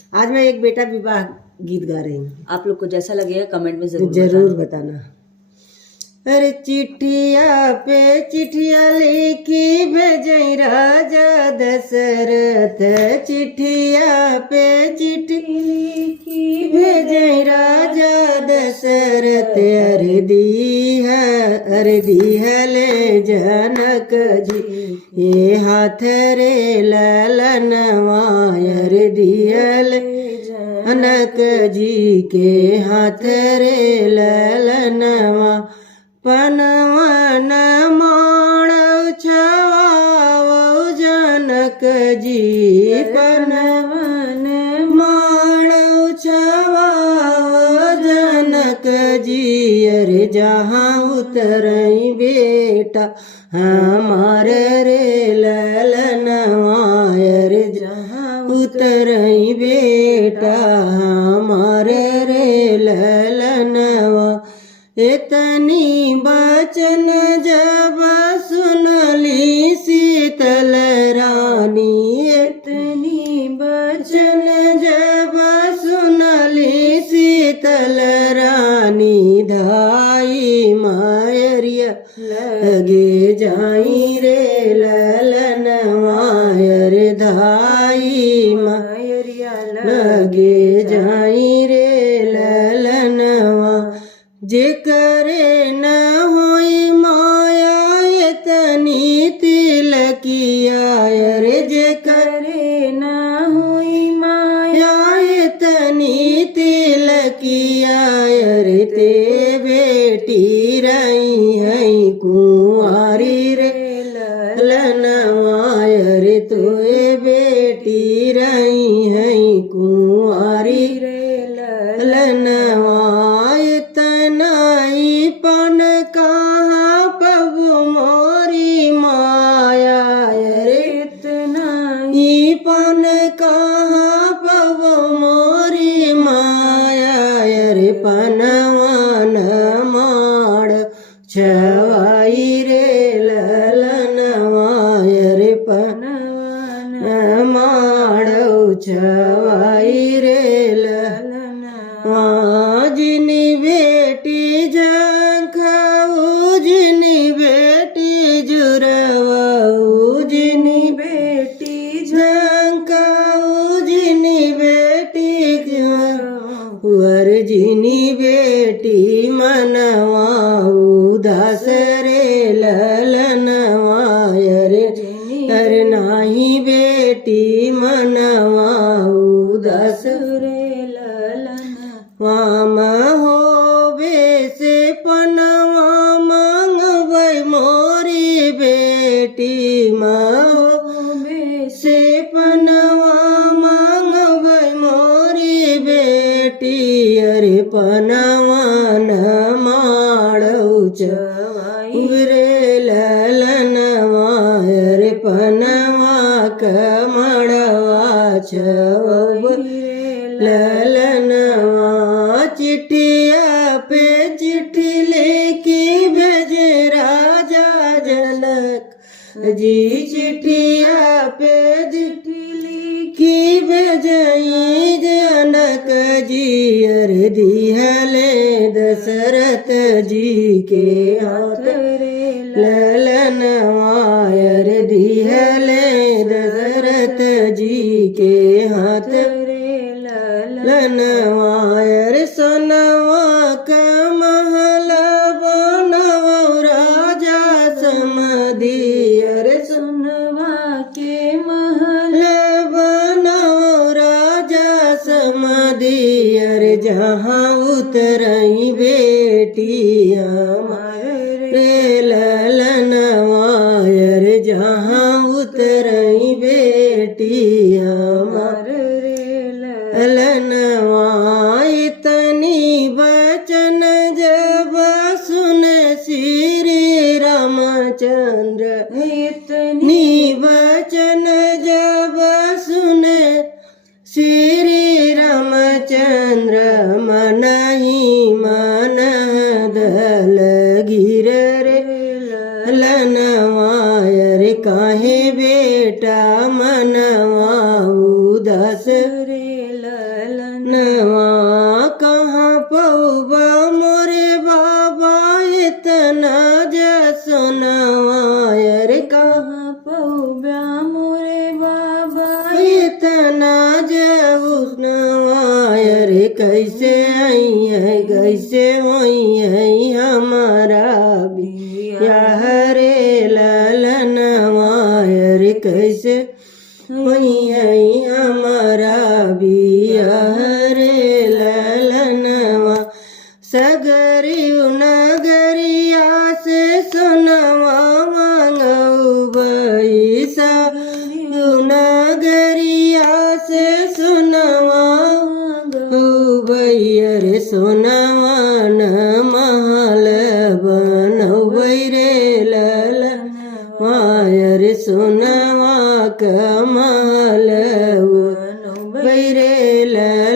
आज मैं एक बेटा विवाह गीत गा रही हूँ। आप लोग को जैसा लगेगा कमेंट में जरूर बताना। अरे चिट्ठिया पे चिट्ठिया लिखी भेजई राजा दशरथ, चिट्ठिया पे चिट्ठी लिखी भेजई राजा दशरथ। अरे दी है ले जनक जी ये हाथ रे ललनवा। अरे दियल जनक जी के हाथ रे ललनवा। पनवन माणव छवावो जनक जी, पनवन माणव छवावो जनक जी। अरे जहाँ उतरई बेटा हमारे रे ललनवा। अरे जहाँ उतरई बेटा हमारे रे ललनवा। इतनी बचन जब सुनली शीतल रानी, इतनी बचन जब सुनली शीतल रानी। धाई मायरिया लगे जाई रे ललनवा। अरे धाई मायरिया लगे जाई रे ललनवा। जे करे न होई माया इतनी तिलकिया। अरे जे करे न होई माया इतनी तिलकिया। अरे ते बेटी रही है कुंवारी रे ललनवा। अरे तोए बेटी रही है कुंवारी रे ललनवा। पन कहाँ पबु मोरी माया। अरे इतना ही पन कहाँ पबु मोरी माया। अरे पनवन माड़ छवाई रे ललनवा। अरे पनवन माड़ छवाई रे ललनवा। जिनी बेटी झंखाऊ जिनी बेटी जुरवाऊ, जिनी बेटी झंखाऊ जिनी बेटी जुरवाऊ। जिनी बेटी मनवाऊ दास रे ललनवा। अरे नाही बेटी मनवाऊ दास रे ललनवा। हो से पनवा मांगबै मोरी बेटी माओ से पनवा मांगबै मोरी बेटी। अरे पनवा न माड़ौ छवाई रे ललनवा। अरे पनवा क माड़वा छवाई ललनवा। चिट्ठिया पे चिट्ठी लेके भेजे राजा जनक जी, चिट्ठिया पे चिट्ठी लिखी भेजई जनक जी। अरे दिहले दशरथ जी के हाथ रे ललनवा। अरे दिहले दशरथ जी के हाथ रे ललनवा। अरे सोनवा का महल बनवा राजा समधी। अरे सोनवा के महल बनवा राजा समधी। अरे जहाँ उतरई बेटी हमारे ललनवा। अरे जहाँ उतरई बेटी हमारे ललनवा। इतनी बचन जब सुन श्री रामचंद्र, इतनी बचन जब सुन श्री रामचंद्र। मन ही मन दल गिर रे ललनवा। अरे काहे बेटा मनवा उदास रे नवा कहाँ पौबा मोरे बाबा इतना जसनवा अरे कहाँ पौब्या मोरे बाबा इतना जसनवा अरे कैसे आई है कैसे होई है हमारा बियाह रे ललनवा अरे कैसे होई है हमारा बियाह रे ललनवा सगरी नगरिया से सुनवा मांगऊ बैसा नगरिया से सुनवा बैर सोनवा न महल बनबै रे लल मायर सोनवा कमल बैरे लल